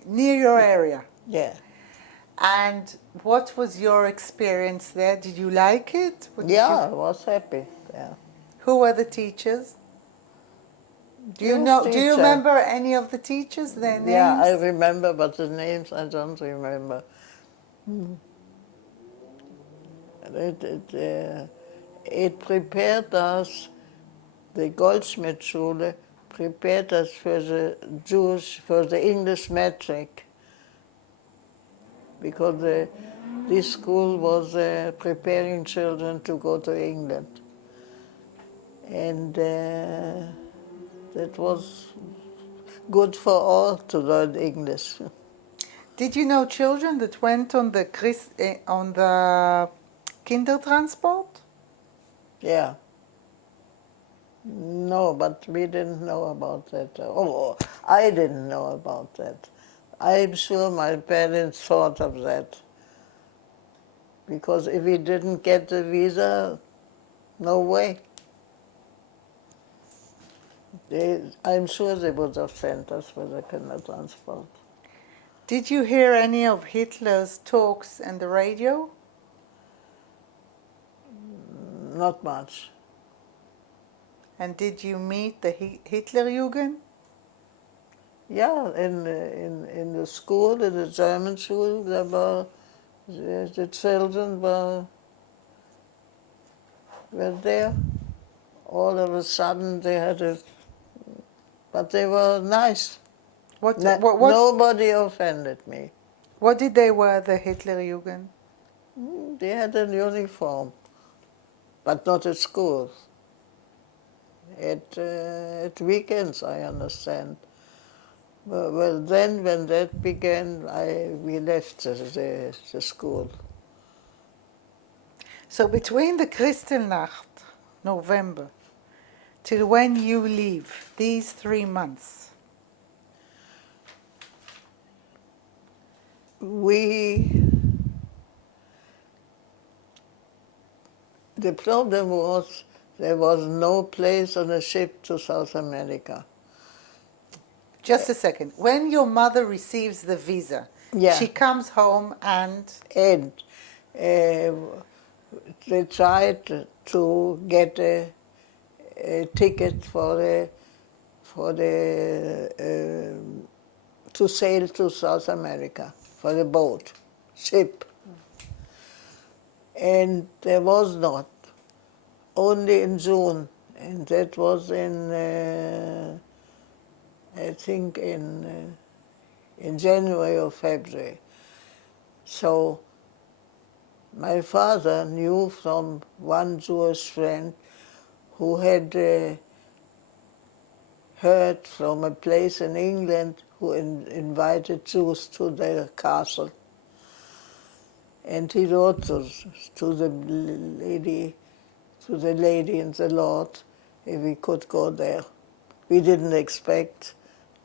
Near your area. Yeah. And what was your experience there? Did you like it? Or did Yeah, I was happy. Yeah. Who were the teachers? Do you Jewish know? Do you teacher. remember any of the teachers? Their names? Yeah, I remember, but the names I don't remember. It prepared us, the Goldschmidt-Schule prepared us for the English metric, because this school was preparing children to go to England. And that was good for all to learn English. Did you know children that went on the Kindertransport? Yeah. No, but we didn't know about that. Oh, I didn't know about that. I'm sure my parents thought of that. Because if we didn't get the visa, no way. I'm sure they would have sent us with a Kindertransport. Did you hear any of Hitler's talks on the radio? Not much. And did you meet the Hitlerjugend? Yeah, in the school, in the German school, there were the children were there. All of a sudden they had but they were nice. What Nobody offended me. What did they wear, the Hitlerjugend? They had a uniform, but not at school. At weekends, I understand. Well, then when that began, we left the school. So between the Kristallnacht, November, till when you leave, these 3 months, the problem was there was no place on a ship to South America. just a second, when your mother receives the visa, Yeah. she comes home and They tried to get a ticket to sail to South America for the boat, ship. And there was not, only in June, and that was I think in January or February. So my father knew from one Jewish friend who had heard from a place in England who invited Jews to their castle. And he wrote to the lady and the Lord if we could go there. We didn't expect,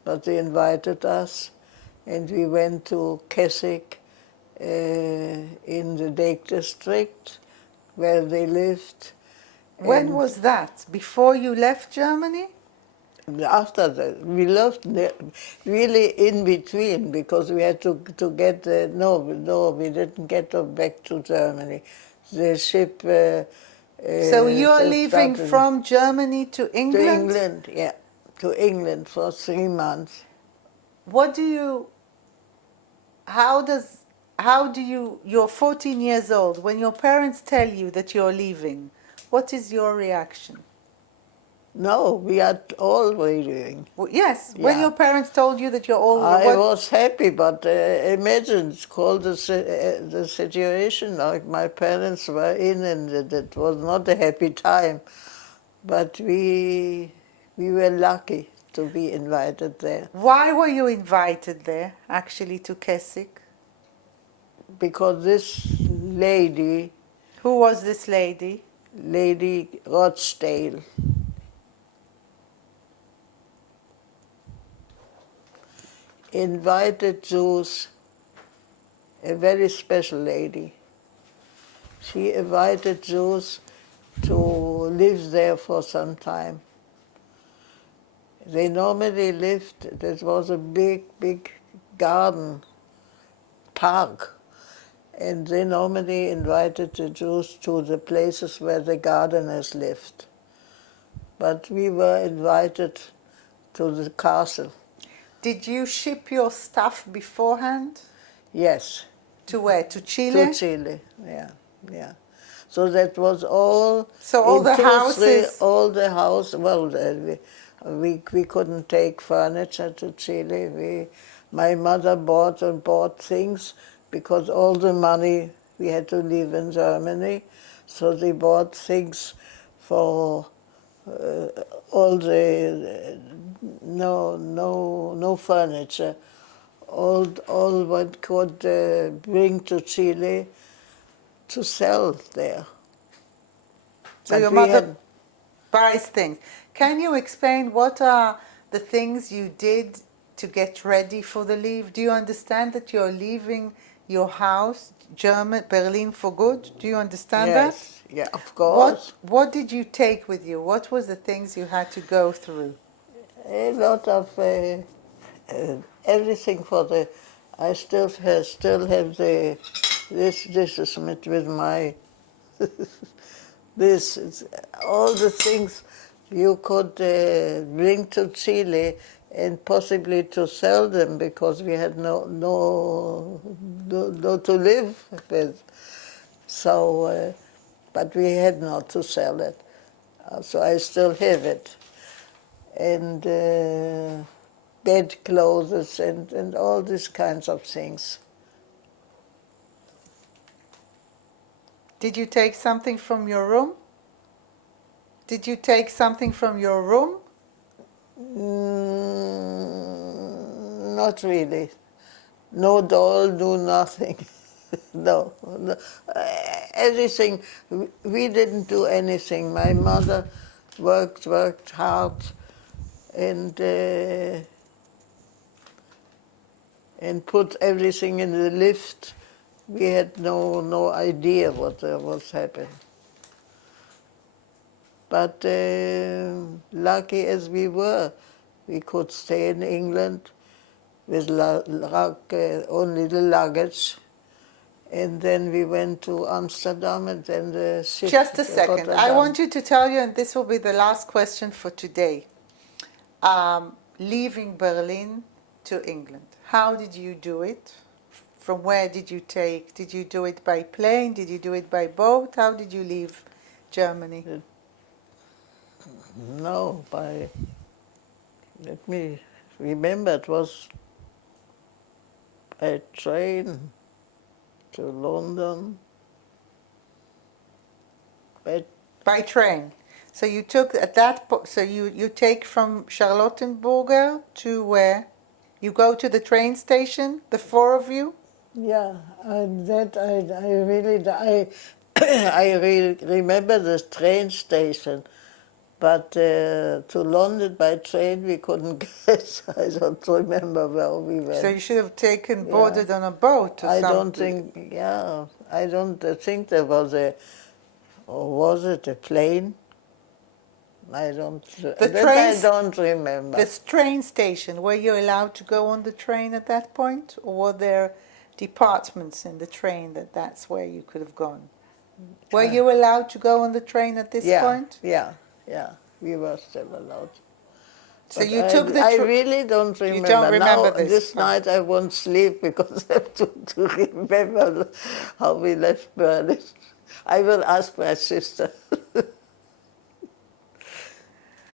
but they invited us, and we went to Keswick in the Lake District where they lived, When And was that? Before you left Germany? after that, we left really in between because we had to get, no, we didn't get back to Germany. The ship So you're leaving started from Germany to to England? England, yeah, to England for 3 months. What do you, how do you, you're 14 years old, when your parents tell you that you're leaving, what is your reaction? No, we are all waiting. Well, yes, when Yeah. your parents told you that you're all, I what, was happy, but imagine it's called the situation like my parents were in, and it was not a happy time. But we were lucky to be invited there why were you invited there, actually, to Keswick? because this lady, Who was this lady? Lady Rochdale, invited Jews, a very special lady. She invited Jews to live there for some time. They normally lived, there was a big, big garden, park, and they normally invited the Jews to the places where the gardeners lived. But we were invited to the castle. Did you ship your stuff beforehand? Yes. To where? To Chile? To Chile, yeah, yeah. So that was all, So all in the 2, 3, houses, all the house, well, we couldn't take furniture to Chile. My mother bought things because all the money we had to leave in Germany, so they bought things for all the, no furniture. All what could bring to Chile to sell there. so But your we mother had, buys things. Can you explain what are the things you did to get ready for the leave? Do you understand that you're leaving your house, Berlin, for good? Do you understand that? yes, yeah, of course. What did you take with you? What was the things you had to go through? A lot of everything for the. I still have this is with my this is all the things you could bring to Chile and possibly to sell them because we had no to live with. So, but we had not to sell it. So I still have it. And bed clothes and all these kinds of things. Did you take something from your room? Did you take something from your room? Not really. No doll, no nothing. No. Everything, we didn't do anything. My mother worked hard and put everything in the lift. We had no idea what was happening. But lucky as we were, we could stay in England with only the luggage. And then we went to Amsterdam and then the ship Just a to second. I Rotterdam. want you to tell you, and this will be the last question for today. Leaving Berlin to England. How did you do it? From where did you take? Did you do it by plane? Did you do it by boat? How did you leave Germany? No, let me remember, it was a train to London. By train. So you took at that. So you take from Charlottenburger to where? You go to the train station, the four of you. Yeah, I really I really remember the train station, but to London by train we couldn't get. I don't remember where we So went. you should have taken Yeah. boarded on a boat or I something. don't think. Yeah, I don't think there was or was it a plane? I don't. trains- I don't remember. The train station, were you allowed to go on the train at that point? Or were there departments in the train that's where you could have gone? Were you allowed to go on the train at this point? Yeah. We were still allowed. So But you took the I really don't remember. You don't remember now, this part. night I won't sleep because I have to remember how we left Berlin. I will ask my sister.